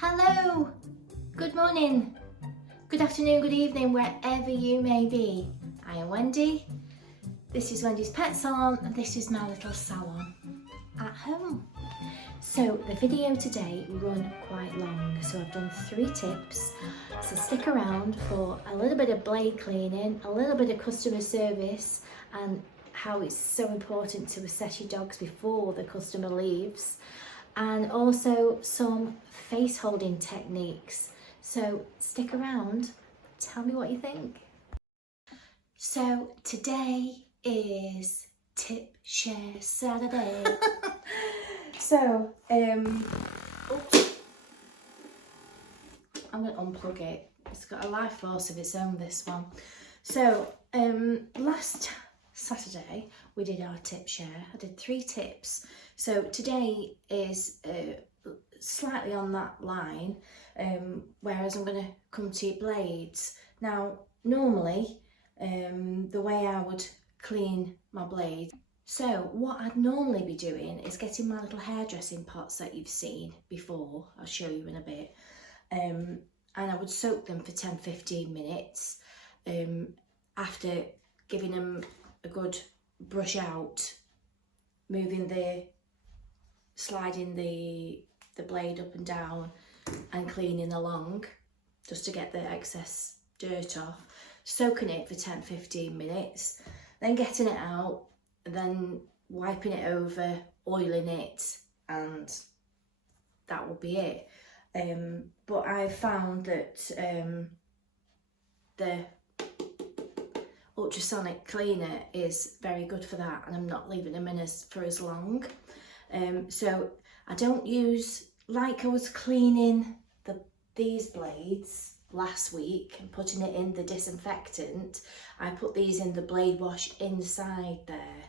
Hello, good morning, good afternoon, good evening, wherever you may be. I am Wendy, this is Wendy's Pet Salon, and this is my little salon at home. So the video today run quite long, so I've done 3 tips, so stick around for a little bit of blade cleaning, a little bit of customer service, and how it's so important to assess your dogs before the customer leaves, and also some face holding techniques. So stick around, tell me what you think. So today is Tip Share Saturday. So, oops, I'm going to unplug it. It's got a life force of its own, this one. So, last Saturday we did our tip share. I did 3 tips. So today is slightly on that line, whereas I'm going to come to your blades. Now, normally, the way I would clean my blades, so what I'd normally be doing is getting my little hairdressing pots that you've seen before, I'll show you in a bit, and I would soak them for 10-15 minutes after giving them a good brush out, sliding the blade up and down and cleaning along just to get the excess dirt off, soaking it for 10-15 minutes, then getting it out, then wiping it over, oiling it, and that will be it. But I've found that the ultrasonic cleaner is very good for that, and I'm not leaving them in for as long. So I don't use, like I was cleaning these blades last week and putting it in the disinfectant, I put these in the blade wash inside there.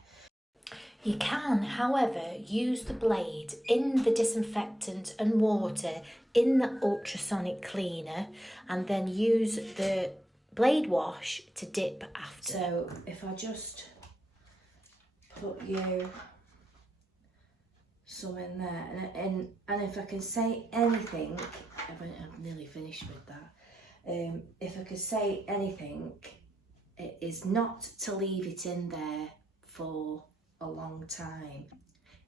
You can, however, use the blade in the disinfectant and water in the ultrasonic cleaner, and then use the blade wash to dip after. So if I just put you some in there, and if I can say anything, I've nearly finished with that. If I could say anything, it is not to leave it in there for a long time.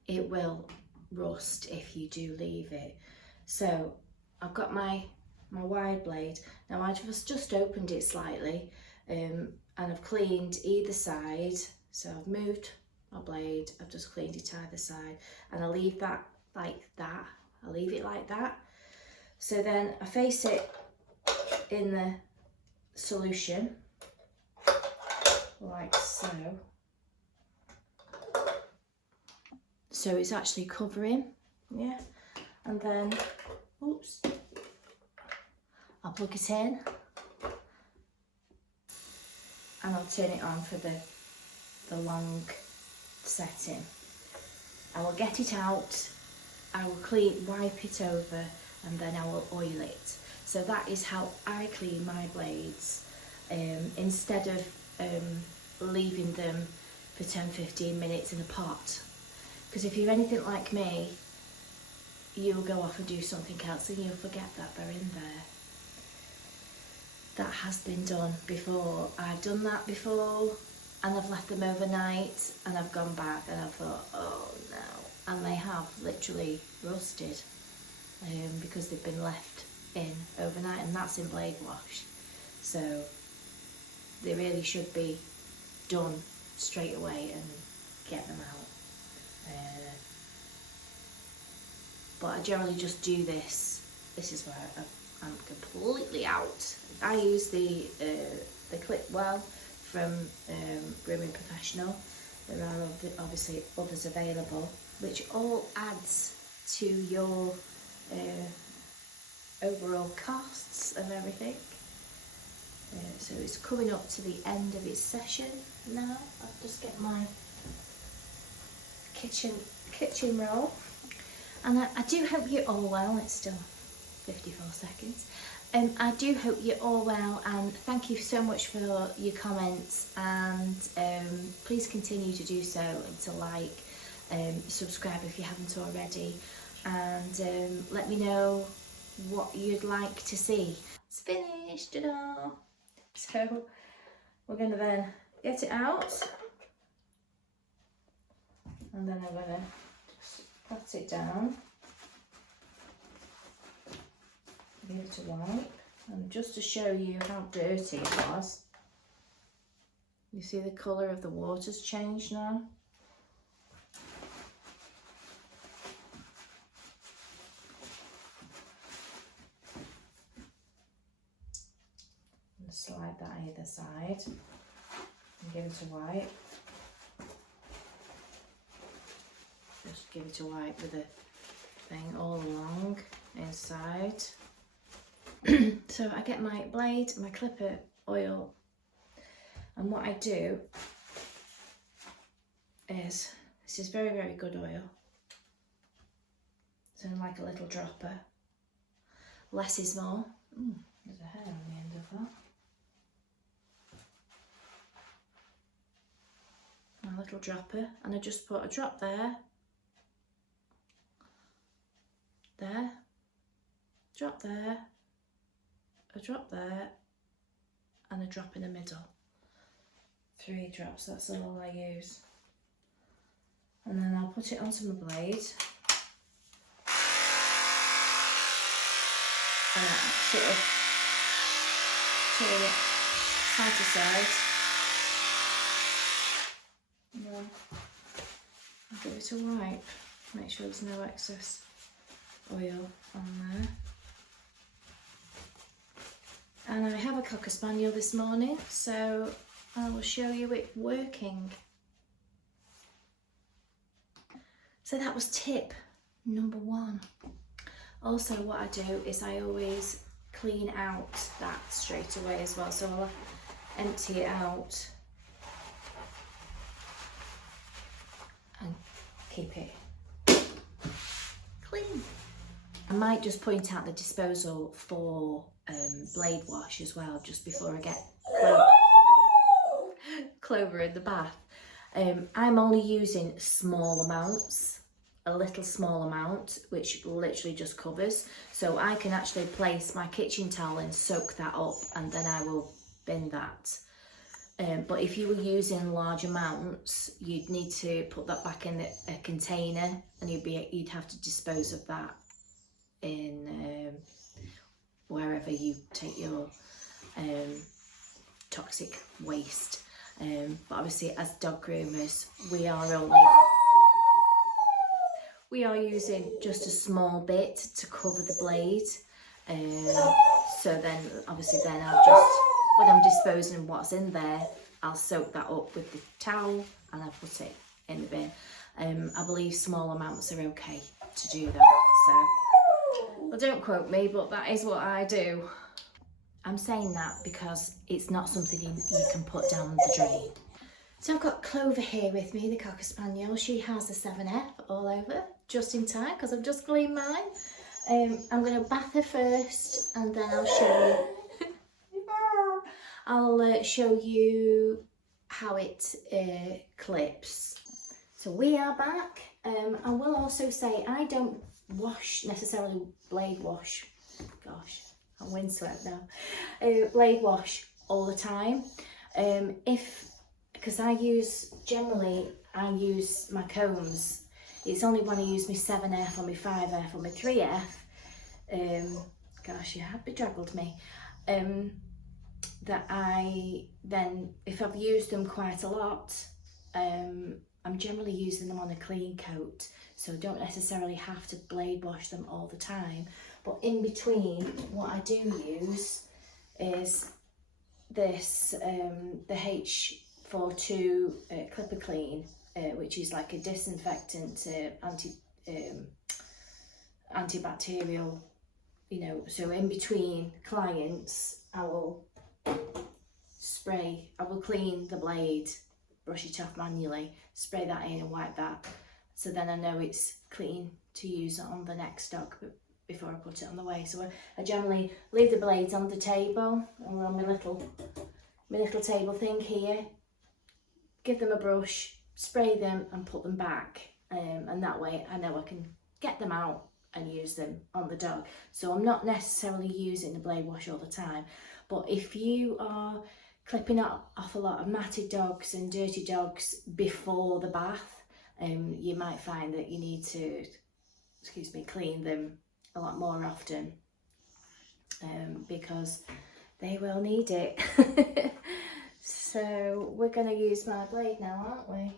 It will rust if you do leave it. So I've got my wide blade. Now I've just opened it slightly, and I've cleaned either side. So I've moved my blade, I've just cleaned it either side, and I leave that like that. I leave it like that. So then I face it in the solution, like so. So it's actually covering, yeah. And then, oops, I'll plug it in, and I'll turn it on for the long setting. I will get it out, I will wipe it over, and then I will oil it. So that is how I clean my blades, instead of leaving them for 10-15 minutes in a pot. Because if you're anything like me, you'll go off and do something else and you'll forget that they're in there. That has been done before. I've done that before, and I've left them overnight, and I've gone back and I've thought, oh no. And they have literally rusted, because they've been left in overnight, and that's in blade wash. So they really should be done straight away and get them out. But I generally just do this. This is where I'm completely out. I use the clip well from Grooming Professional. There are obviously others available, which all adds to your overall costs and everything. So it's coming up to the end of its session now. I'll just get my kitchen roll, and I do hope you're all well. It's still 54 seconds. I do hope you're all well, and thank you so much for your comments, and please continue to do so, and to like, subscribe if you haven't already, and let me know what you'd like to see. It's finished, ta-da! So we're going to then get it out, and then I'm going to just pat it down, give it a wipe, and just to show you how dirty it was, you see the colour of the water's changed now. And slide that either side and give it a wipe. Just give it a wipe with a thing all along inside. So I get my blade, my clipper oil, and what I do is, this is very, very good oil. So like a little dropper. Less is more. There's a hair on the end of that. My little dropper, and I just put a drop there, drop there, a drop there, and a drop in the middle. 3 drops, that's all I use. And then I'll put it onto my blade. And sort of turn it side to side. And then I'll give it a wipe. Make sure there's no excess oil on there. And I have a Cocker Spaniel this morning, so I will show you it working. So that was tip number 1. Also what I do is I always clean out that straight away as well. So I'll empty it out and keep it clean. I might just point out the disposal for blade wash as well, just before I get Clover in the bath. I'm only using small amounts, a little small amount, which literally just covers. So I can actually place my kitchen towel and soak that up, and then I will bin that. But if you were using large amounts, you'd need to put that back in a container, and you'd have to dispose of that in wherever you take your toxic waste. But obviously, as dog groomers, we are using just a small bit to cover the blade. So then, obviously, then when I'm disposing what's in there, I'll soak that up with the towel and I'll put it in the bin. I believe small amounts are okay to do that. So, well, don't quote me, but that is what I do. I'm saying that because it's not something you can put down the drain. So I've got Clover here with me, the Cocker Spaniel. She has the 7F all over, just in time, because I've just cleaned mine. I'm going to bath her first, and then I'll show you. I'll show you how it clips. So we are back. I will also say I don't wash necessarily blade wash. Gosh, I'm windswept now. Blade wash all the time. Because I use my combs. It's only when I use my 7F or my 5F or my 3F, gosh, you have bedraggled me, that I then, if I've used them quite a lot, I'm generally using them on a clean coat, so I don't necessarily have to blade wash them all the time. But in between, what I do use is this, the H42 Clipper Clean, which is like a disinfectant, antibacterial, so in between clients, I will clean the blade, brush it off manually, spray that in and wipe that, so then I know it's clean to use on the next dog before I put it on the way. So I generally leave the blades on the table or on my little table thing here, give them a brush, spray them and put them back, and that way I know I can get them out and use them on the dog. So I'm not necessarily using the blade wash all the time, but if you are clipping off a lot of matted dogs and dirty dogs before the bath, you might find that you need to, clean them a lot more often, because they will need it. So we're going to use my blade now, aren't we?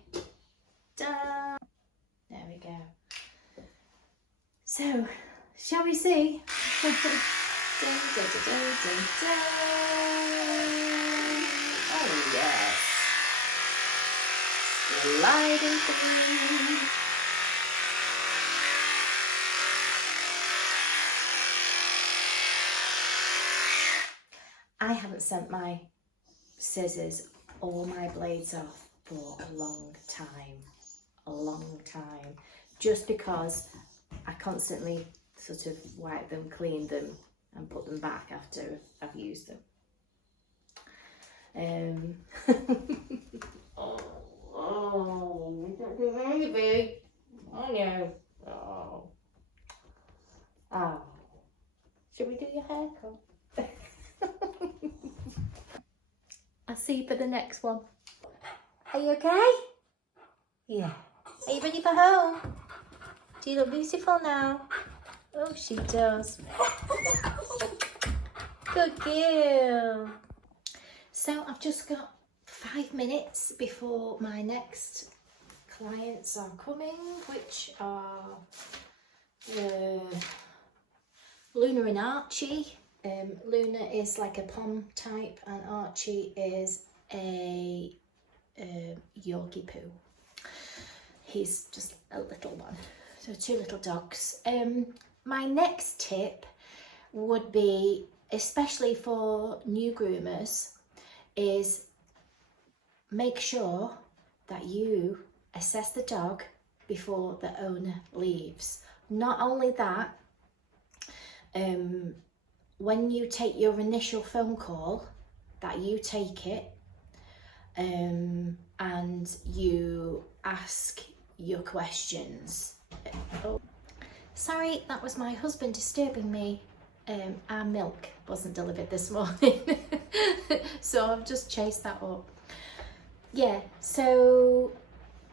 Ta-da! There we go. So, shall we see? Dun, dun, dun, dun, dun, dun. Oh yes. Sliding through. I haven't sent my scissors or my blades off for a long time, just because I constantly sort of wipe them, clean them and put them back after I've used them. Oh, baby. Oh no. Oh. Should we do your haircut? I'll see you for the next one. Are you okay? Yeah. Are you ready for home? Do you look beautiful now? Oh, she does. Good girl. So I've just got 5 minutes before my next clients are coming, which are Luna and Archie. Luna is like a pom type and Archie is a Yorkie poo. He's just a little one. So 2 little dogs. My next tip would be, especially for new groomers, is make sure that you assess the dog before the owner leaves. Not only that, when you take your initial phone call, that you take it and you ask your questions. Oh, sorry, that was my husband disturbing me. Our milk wasn't delivered this morning, so I've just chased that up. Yeah, so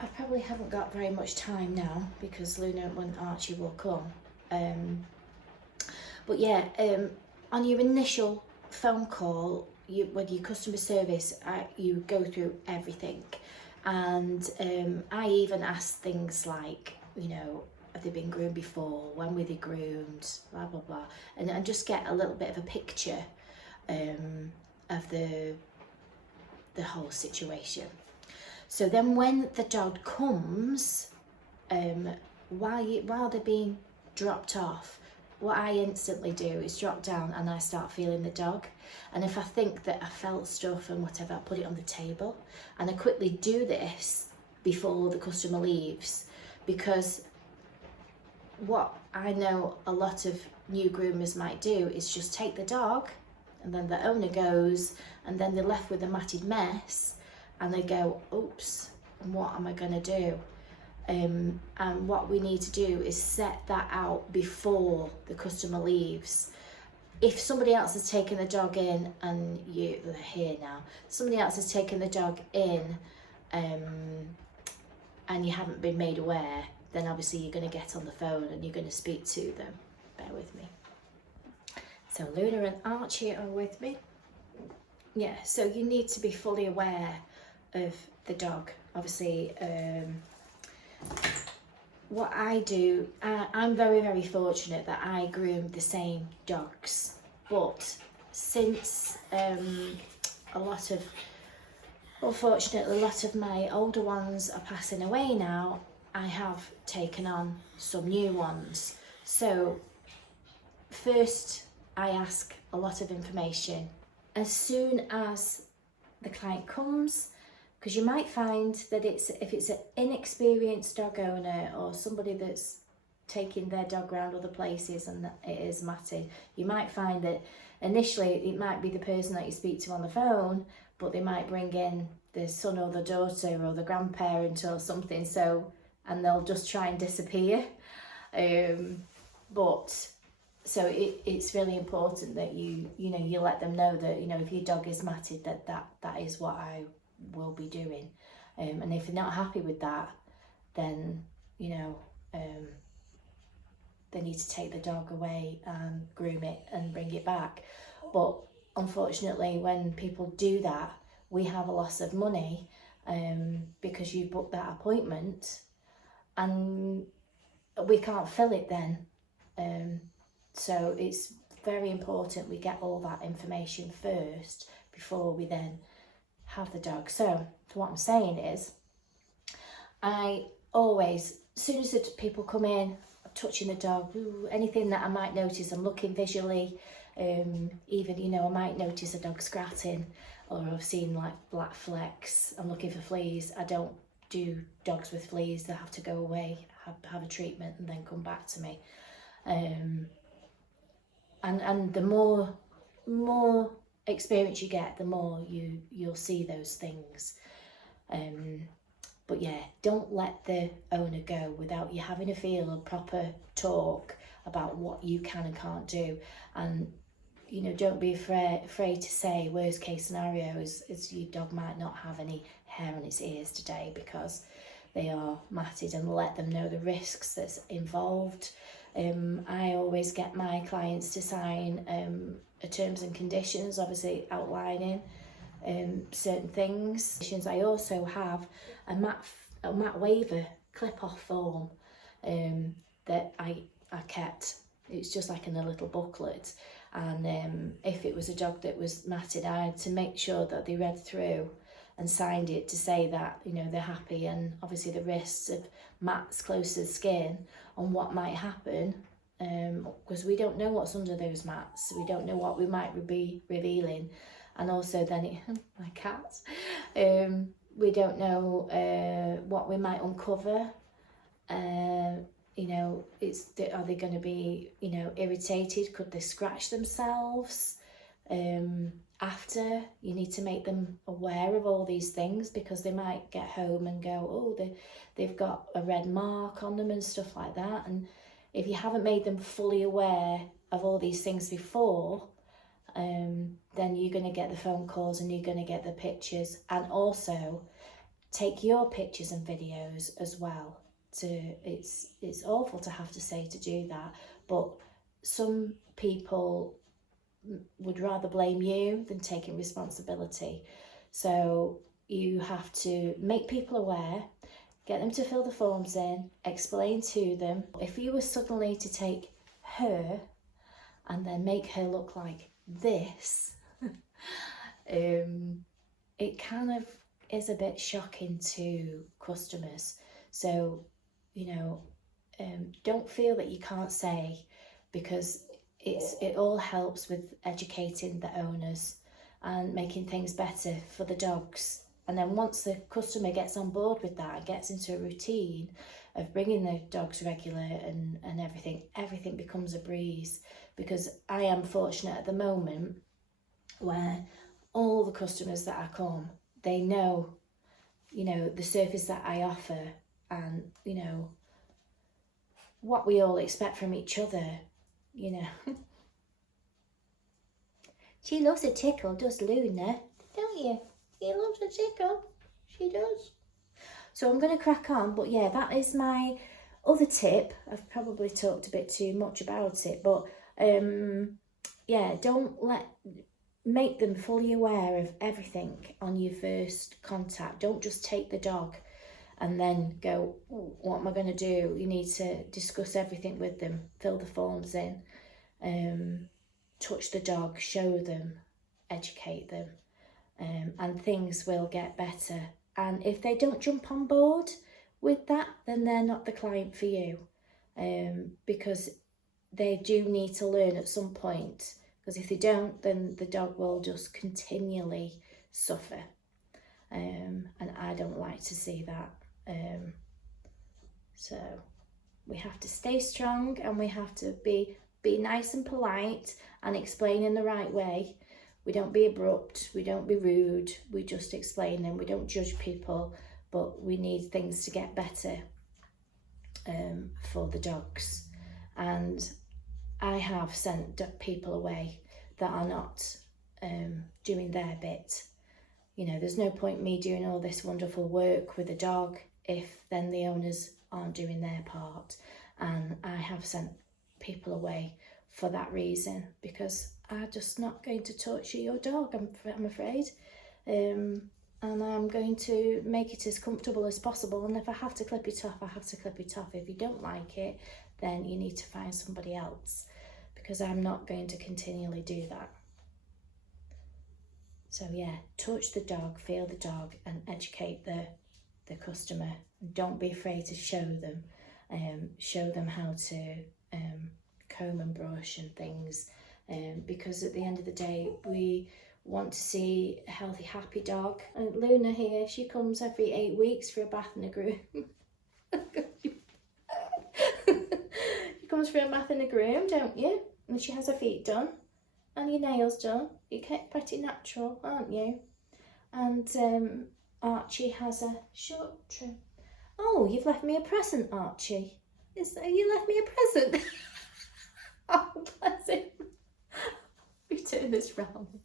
I probably haven't got very much time now because Luna and Archie will come. But yeah, on your initial phone call, with your customer service, you go through everything. And I even ask things like, you know, have they been groomed before? When were they groomed? Blah, blah, blah. And just get a little bit of a picture of the whole situation. So then when the dog comes, while they're being dropped off, what I instantly do is drop down and I start feeling the dog. And if I think that I felt stuff and whatever, I put it on the table. And I quickly do this before the customer leaves, because what I know a lot of new groomers might do is just take the dog and then the owner goes and then they're left with a matted mess and they go, oops, what am I gonna do? And what we need to do is set that out before the customer leaves. If somebody else has taken the dog in and they're here now, somebody else has taken the dog in and you haven't been made aware, then obviously you're going to get on the phone and you're going to speak to them. Bear with me. So Luna and Archie are with me. Yeah, so you need to be fully aware of the dog. Obviously, what I do, I'm very, very fortunate that I groom the same dogs. But since unfortunately, a lot of my older ones are passing away now, I have taken on some new ones. So first, I ask a lot of information. As soon as the client comes, because you might find that if it's an inexperienced dog owner or somebody that's taking their dog around other places and it is matted, you might find that initially it might be the person that you speak to on the phone, but they might bring in the son or the daughter or the grandparent or something, and they'll just try and disappear. But so it's really important that you let them know that, if your dog is matted, that is what I will be doing. And if they're not happy with that, then, they need to take the dog away and groom it and bring it back. But unfortunately, when people do that, we have a loss of money because you booked that appointment and we can't fill it then. So it's very important we get all that information first before we then have the dog. So what I'm saying is, I always, as soon as the people come in, I'm touching the dog, anything that I might notice, I'm looking visually, even, I might notice a dog scratching, or I've seen like black flecks, I'm looking for fleas. I don't do dogs with fleas, they have to go away, have a treatment and then come back to me. And the more experience you get, the more you'll see those things. But yeah, don't let the owner go without you having a proper talk about what you can and can't do. And don't be afraid to say worst case scenario is your dog might not have any hair on its ears today because they are matted, and let them know the risks that's involved. I always get my clients to sign a terms and conditions, obviously outlining certain things. I also have a mat waiver clip-off form that I kept. It's just like in a little booklet, and if it was a dog that was matted, I had to make sure that they read through and signed it to say that they're happy, and obviously the risks of mats close to the skin and what might happen, because we don't know what's under those mats, we don't know what we might be revealing. And also then my cat, we don't know what we might uncover. Are they going to be irritated? Could they scratch themselves? After, you need to make them aware of all these things, because they might get home and go, oh, they've got a red mark on them and stuff like that. And if you haven't made them fully aware of all these things before, then you're going to get the phone calls and you're going to get the pictures. And also take your pictures and videos as well. It's awful to have to say to do that, but some people would rather blame you than taking responsibility. So you have to make people aware, get them to fill the forms in, explain to them. If you were suddenly to take her and then make her look like this, it kind of is a bit shocking to customers. So, don't feel that you can't say, because it all helps with educating the owners and making things better for the dogs. And then once the customer gets on board with that and gets into a routine of bringing the dogs regular and everything becomes a breeze. Because I am fortunate at the moment where all the customers that I come, they know, the service that I offer, and, what we all expect from each other. She loves a tickle, does Luna? Don't you? She loves a tickle. She does. So I'm going to crack on. But yeah, that is my other tip. I've probably talked a bit too much about it. But yeah, make them fully aware of everything on your first contact. Don't just take the dog and then go, oh, what am I going to do? You need to discuss everything with them, fill the forms in, touch the dog, show them, educate them, and things will get better. And if they don't jump on board with that, then they're not the client for you, because they do need to learn at some point. Because if they don't, then the dog will just continually suffer, and I don't like to see that. So we have to stay strong, and we have to be nice and polite and explain in the right way. We don't be abrupt, we don't be rude, we just explain them. We don't judge people, but we need things to get better for the dogs. And I have sent people away that are not doing their bit. You know, there's no point me doing all this wonderful work with a dog if then the owners aren't doing their part. And I have sent people away for that reason, because I'm just not going to torture your dog, I'm afraid. And I'm going to make it as comfortable as possible. And if I have to clip it off, I have to clip it off. If you don't like it, then you need to find somebody else, because I'm not going to continually do that. So yeah, touch the dog, feel the dog, and educate the customer. Don't be afraid to show them how to comb and brush and things, because at the end of the day, we want to see a healthy, happy dog. And Luna here, she comes every 8 weeks for a bath and a groom. She comes for a bath and a groom, don't you? And she has her feet done and your nails done. You kept pretty natural, aren't you? And Archie has a short trim. Oh, you've left me a present, Archie. You left me a present? Oh, bless him. We turn this round.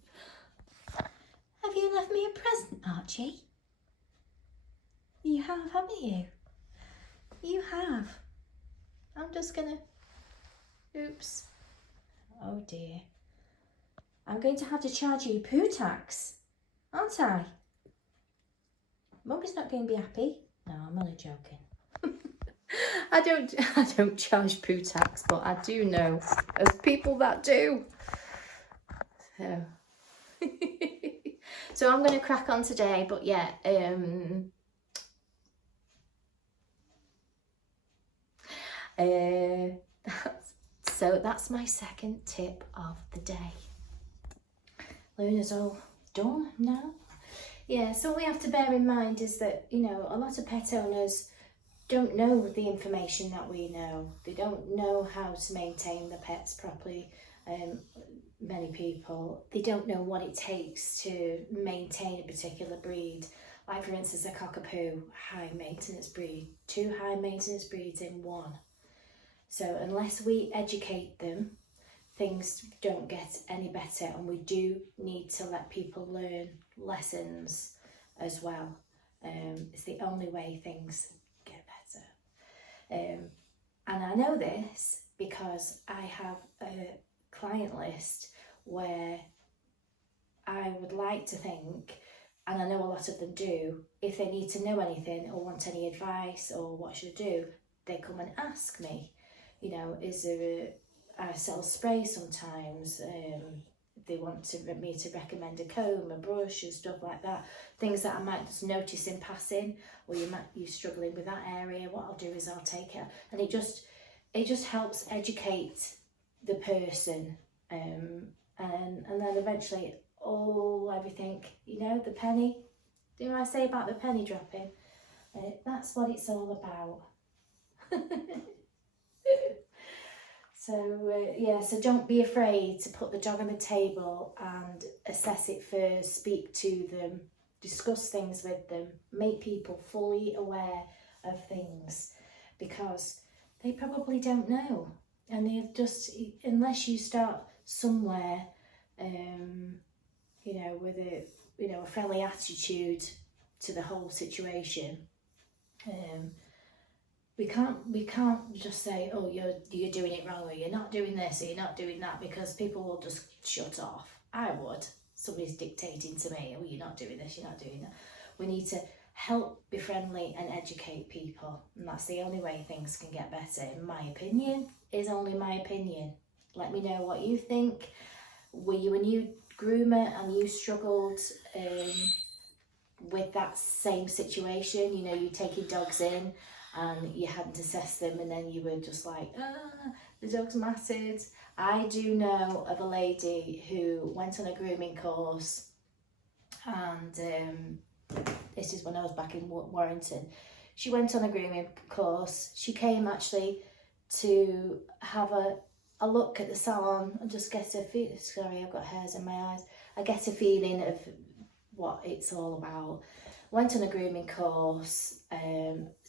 Have you left me a present, Archie? You have, haven't you? You have. I'm just gonna... Oops. Oh dear. I'm going to have to charge you poo tax, aren't I? Mummy's not going to be happy. No, I'm only joking. I don't charge poo tax, but I do know of people that do. So, so I'm going to crack on today, but yeah, so that's my second tip of the day. Luna's all done now. Yeah, so what we have to bear in mind is that, you know, a lot of pet owners don't know the information that we know. They don't know how to maintain the pets properly. Many people, they don't know what it takes to maintain a particular breed. Like for instance, a cockapoo, high maintenance breed, 2 high maintenance breeds in one. So unless we educate them, things don't get any better, and we do need to let people learn lessons as well. It's the only way things get better. And I know this because I have a client list where I would like to think, and I know a lot of them do, if they need to know anything or want any advice or what should I do, they come and ask me. You know, is there I sell spray sometimes. They want me to recommend a comb, a brush and stuff like that. Things that I might just notice in passing, or you're struggling with that area. What I'll do is I'll take it, and it just helps educate the person, and then eventually everything, you know, the penny. Do you know what I say about the penny dropping? That's what it's all about. So yeah, so don't be afraid to put the dog on the table and assess it first, speak to them, discuss things with them, make people fully aware of things, because they probably don't know. And they've just, unless you start somewhere, you know, with a friendly attitude to the whole situation, we can't just say, oh, you're doing it wrong, or you're not doing this, or you're not doing that, because people will just shut off. I would. Somebody's dictating to me, oh, you're not doing this, you're not doing that. We need to help, be friendly and educate people, and that's the only way things can get better. In my opinion, is only my opinion. Let me know what you think. Were you a new groomer and you struggled with that same situation? You know, you're taking dogs in and you hadn't assessed them, and then you were just like, the dog's matted. I do know of a lady who went on a grooming course, and this is when I was back in Warrington. She went on a grooming course. She came actually to have a look at the salon and just get a feel. Sorry, I've got hairs in my eyes. I get a feeling of what it's all about. Went on a grooming course,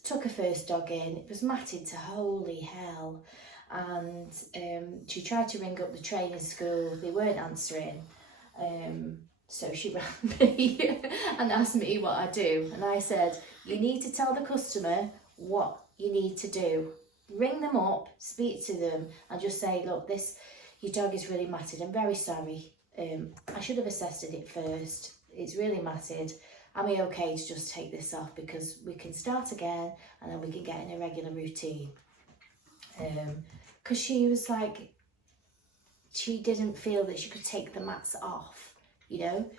took her first dog in. It was matted to holy hell, and she tried to ring up the training school. They weren't answering. So she rang me and asked me what I do, and I said, you need to tell the customer what you need to do. Ring them up, speak to them, and just say, look, your dog is really matted. I'm very sorry. I should have assessed it first. It's really matted. Am I okay to just take this off, because we can start again and then we can get in a regular routine. Because she was like, she didn't feel that she could take the mats off, you know.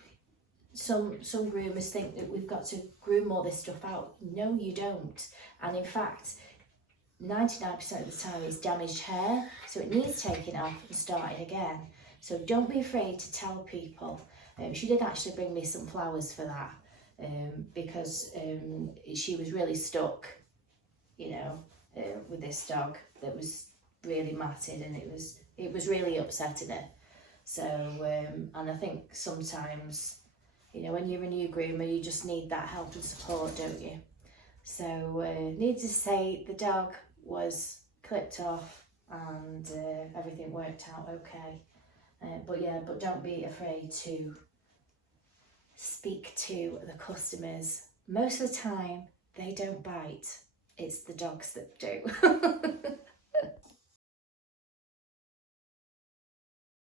Some groomers think that we've got to groom all this stuff out. No, you don't. And in fact, 99% of the time it's damaged hair, so it needs taking off and starting again. So don't be afraid to tell people. She did actually bring me some flowers for that, because she was really stuck, you know, with this dog that was really matted, and it was really upsetting her. So and I think sometimes, you know, when you're a new groomer, you just need that help and support, don't you? So needless to say, the dog was clipped off and everything worked out okay. But don't be afraid to speak to the customers. Most of the time, they don't bite. It's the dogs that do.